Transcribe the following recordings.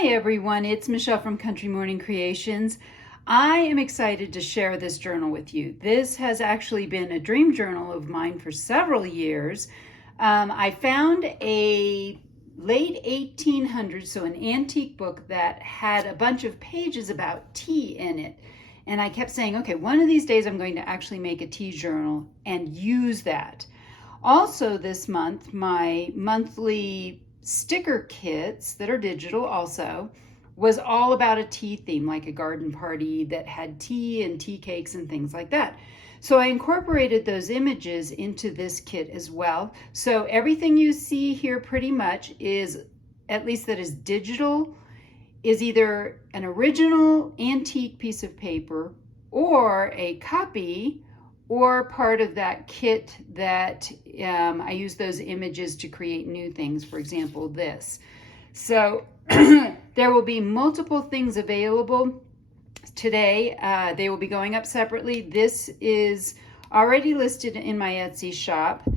Hi everyone, it's Michelle from Country Morning Creations. I am excited to share this journal with you. This has actually been a dream journal of mine for several years. I found a late 1800s, so an antique book that had a bunch of pages about tea in it. And I kept saying, okay, one of these days I'm going to actually make a tea journal and use that. Also this month, my monthly sticker kits that are digital also was all about a tea theme, like a garden party that had tea and tea cakes and things like that. So I incorporated those images into this kit as well. So everything you see here pretty much is, at least that is digital, is either an original antique piece of paper or a copy or part of that kit that I use those images to create new things, for example, this. So there will be multiple things available today. They will be going up separately. This is already listed in my Etsy shop.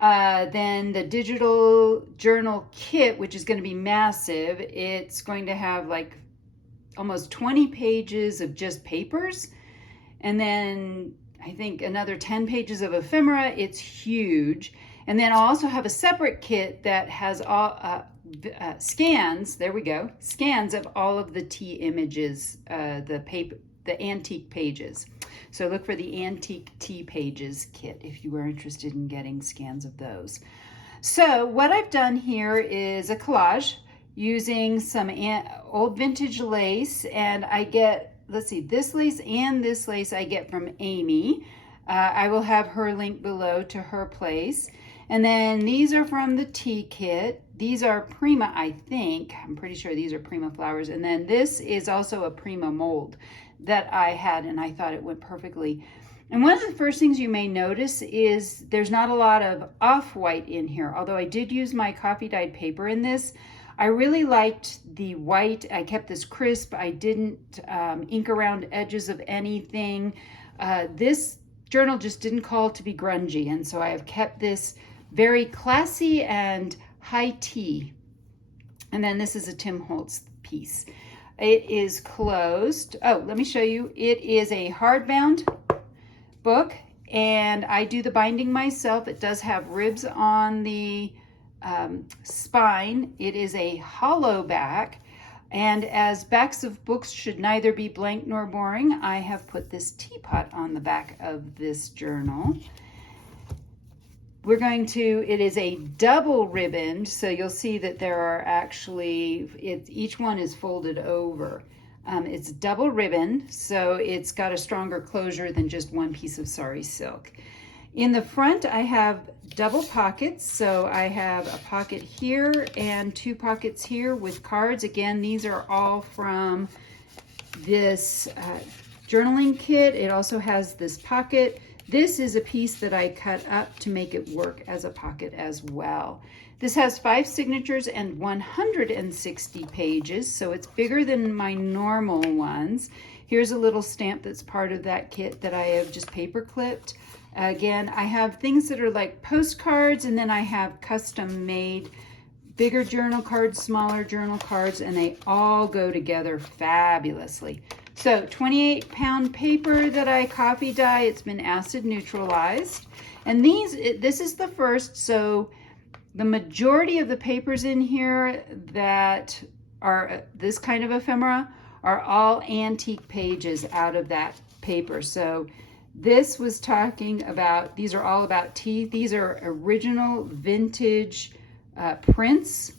Then the digital journal kit, which is going to be massive, it's going to have like almost 20 pages of just papers, and then I think another 10 pages of ephemera. It's huge. And then I'll also have a separate kit that has all scans, there we go, scans of all of the tea images, the antique pages. So look for the antique tea pages kit if you are interested in getting scans of those. So what I've done here is a collage using some old vintage lace, and I get, let's see, this lace and this lace I get from Amy. I will have her link below to her place. And then these are from the tea kit. These are Prima, I think. I'm pretty sure these are Prima flowers. And then this is also a Prima mold that I had, and I thought it went perfectly. And one of the first things you may notice is there's not a lot of off-white in here, although I did use my coffee dyed paper in this. I really liked the white. I kept this crisp. I didn't ink around edges of anything. This journal just didn't call to be grungy, and so I have kept this very classy and high tea. And then this is a Tim Holtz piece. It is closed. Oh, let me show you. It is a hardbound book, and I do the binding myself. It does have ribs on the spine. It is a hollow back, and as backs of books should neither be blank nor boring, I have put this teapot on the back of this journal. It is a double ribboned, so you'll see that there are actually, each one is folded over. It's double ribbon, so it's got a stronger closure than just one piece of sari silk. In the front, I have double pockets, so I have a pocket here and two pockets here with cards. Again, these are all from this journaling kit. It also has this pocket. This is a piece that I cut up to make it work as a pocket as well. This has 5 signatures and 160 pages, so it's bigger than my normal ones. Here's a little stamp that's part of that kit that I have just paper clipped. Again, I have things that are like postcards, and then I have custom made bigger journal cards, smaller journal cards, and they all go together fabulously. So 28-pound paper that I coffee dye. It's been acid neutralized. And this is the first, so the majority of the papers in here that are this kind of ephemera are all antique pages out of that paper. So this was talking about, these are all about tea. These are original vintage prints.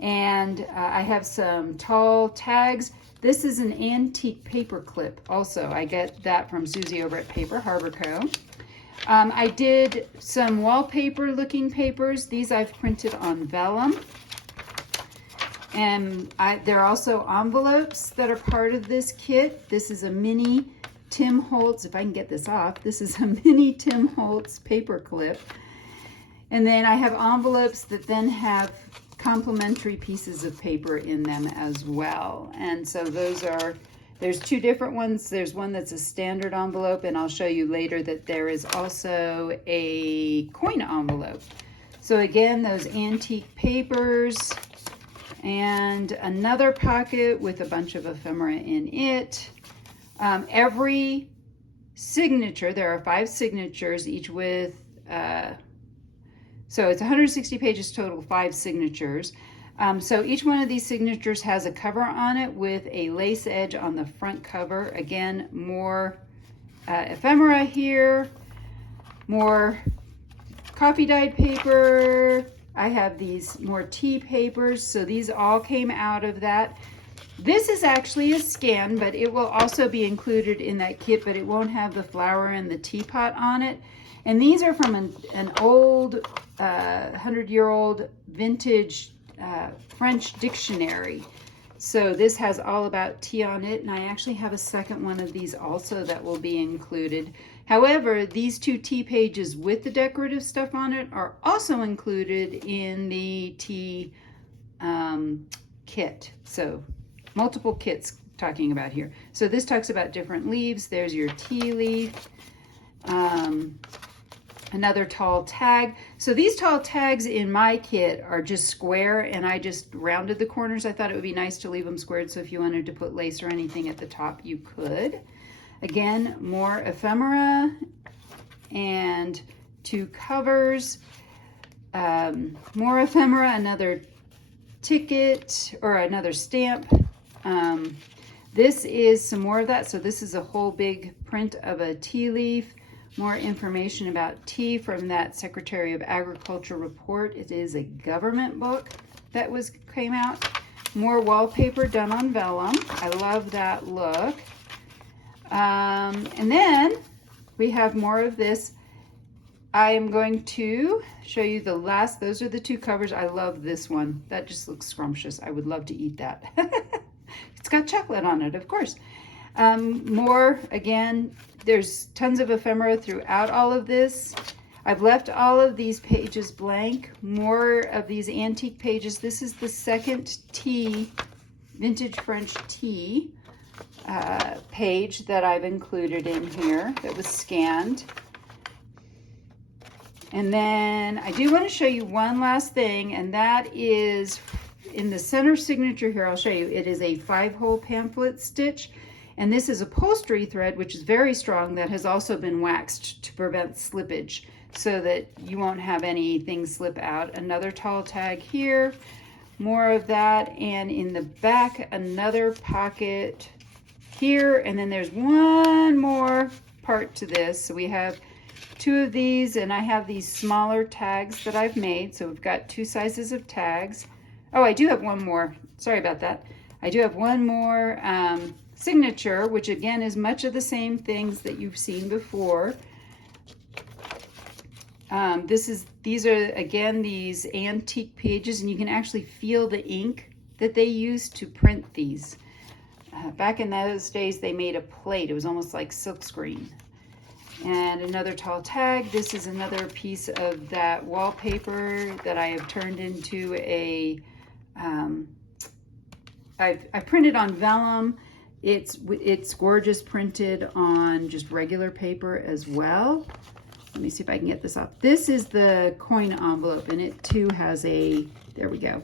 And I have some tall tags. This is an antique paper clip also. I get that from Susie over at Paper Harbor Co. I did some wallpaper looking papers. These I've printed on vellum. And there are also envelopes that are part of this kit. This is a mini Tim Holtz, if I can get this off, this is a mini Tim Holtz paper clip. And then I have envelopes that then have complementary pieces of paper in them as well. And so there's 2 different ones. There's one that's a standard envelope, and I'll show you later that there is also a coin envelope. So again, those antique papers, and another pocket with a bunch of ephemera in it. Every signature, there are 5 signatures, each with, so it's 160 pages total, 5 signatures. So each one of these signatures has a cover on it with a lace edge on the front cover. Again, more ephemera here, more coffee dyed paper. I have these more tea papers, so these all came out of that. This is actually a scan, but it will also be included in that kit, but it won't have the flower and the teapot on it. And these are from an old 100-year-old vintage French dictionary. So this has all about tea on it, and I actually have a second one of these also that will be included. However, these 2 tea pages with the decorative stuff on it are also included in the tea kit. So multiple kits talking about here. So this talks about different leaves. There's your tea leaf. Another tall tag. So these tall tags in my kit are just square, and I just rounded the corners. I thought it would be nice to leave them squared, so if you wanted to put lace or anything at the top, you could. Again, more ephemera and 2 covers. More ephemera, another ticket or another stamp. This is some more of that. So this is a whole big print of a tea leaf. More information about tea from that Secretary of Agriculture report. It is a government book that came out. More wallpaper done on vellum. I love that look. And then we have more of this. I am going to show you the last. Those are the 2 covers. I love this one. That just looks scrumptious. I would love to eat that. It's got chocolate on it, of course. More, again, there's tons of ephemera throughout all of this. I've left all of these pages blank. More of these antique pages. This is the second tea, vintage French tea page that I've included in here that was scanned. And then I do want to show you one last thing, and that is in the center signature here. I'll show you. It is a 5-hole pamphlet stitch. And this is upholstery thread, which is very strong, that has also been waxed to prevent slippage so that you won't have anything slip out. Another tall tag here, more of that. And in the back, another pocket here. And then there's one more part to this. So we have 2 of these, and I have these smaller tags that I've made. So we've got 2 sizes of tags. Oh, I do have one more. Sorry about that. I do have one more signature, which again is much of the same things that you've seen before. These are again these antique pages, and you can actually feel the ink that they used to print these. Back in those days, they made a plate. It was almost like silkscreen. And another tall tag. This is another piece of that wallpaper that I have turned into a. I printed on vellum. It's gorgeous printed on just regular paper as well. Let me see if I can get this off. This is the coin envelope, and it too has a, there we go.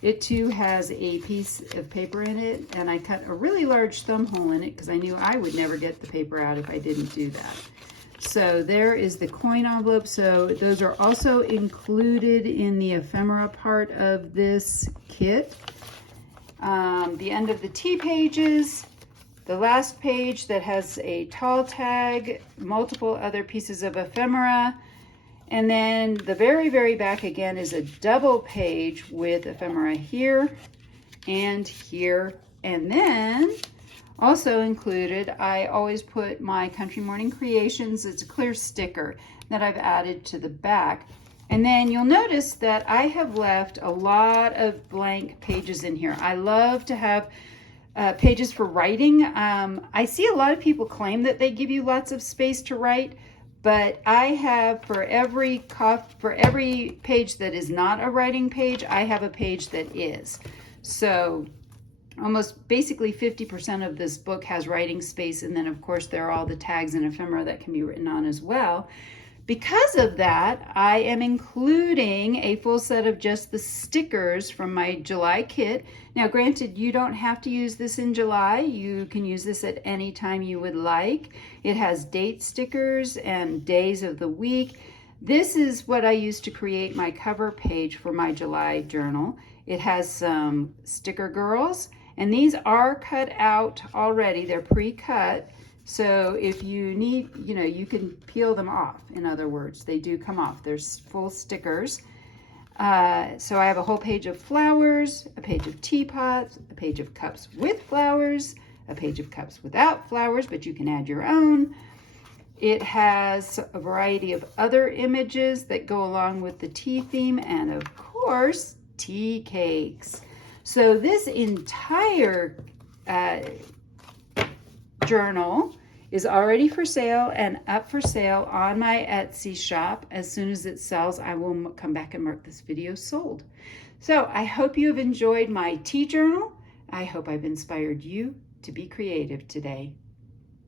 It too has a piece of paper in it, and I cut a really large thumb hole in it because I knew I would never get the paper out if I didn't do that. So there is the coin envelope. So those are also included in the ephemera part of this kit. The end of the tea pages, the last page that has a tall tag, multiple other pieces of ephemera, and then the very, very back again is a double page with ephemera here and here. And then also included, I always put my Country Morning Creations. It's a clear sticker that I've added to the back. And then you'll notice that I have left a lot of blank pages in here. I love to have pages for writing. I see a lot of people claim that they give you lots of space to write, but I have for every page that is not a writing page, I have a page that is. So almost basically 50% of this book has writing space, and then of course there are all the tags and ephemera that can be written on as well. Because of that, I am including a full set of just the stickers from my July kit. Now, granted, you don't have to use this in July. You can use this at any time you would like. It has date stickers and days of the week. This is what I used to create my cover page for my July journal. It has some sticker girls, and these are cut out already. They're pre-cut. So if you need, you can peel them off. In other words, they do come off. There's full stickers. So I have a whole page of flowers, a page of teapots, a page of cups with flowers, a page of cups without flowers, but you can add your own. It has a variety of other images that go along with the tea theme, and of course, tea cakes. So this entire journal is already for sale and up for sale on my Etsy shop. As soon as it sells, I will come back and mark this video sold. So I hope you have enjoyed my tea journal. I hope I've inspired you to be creative today.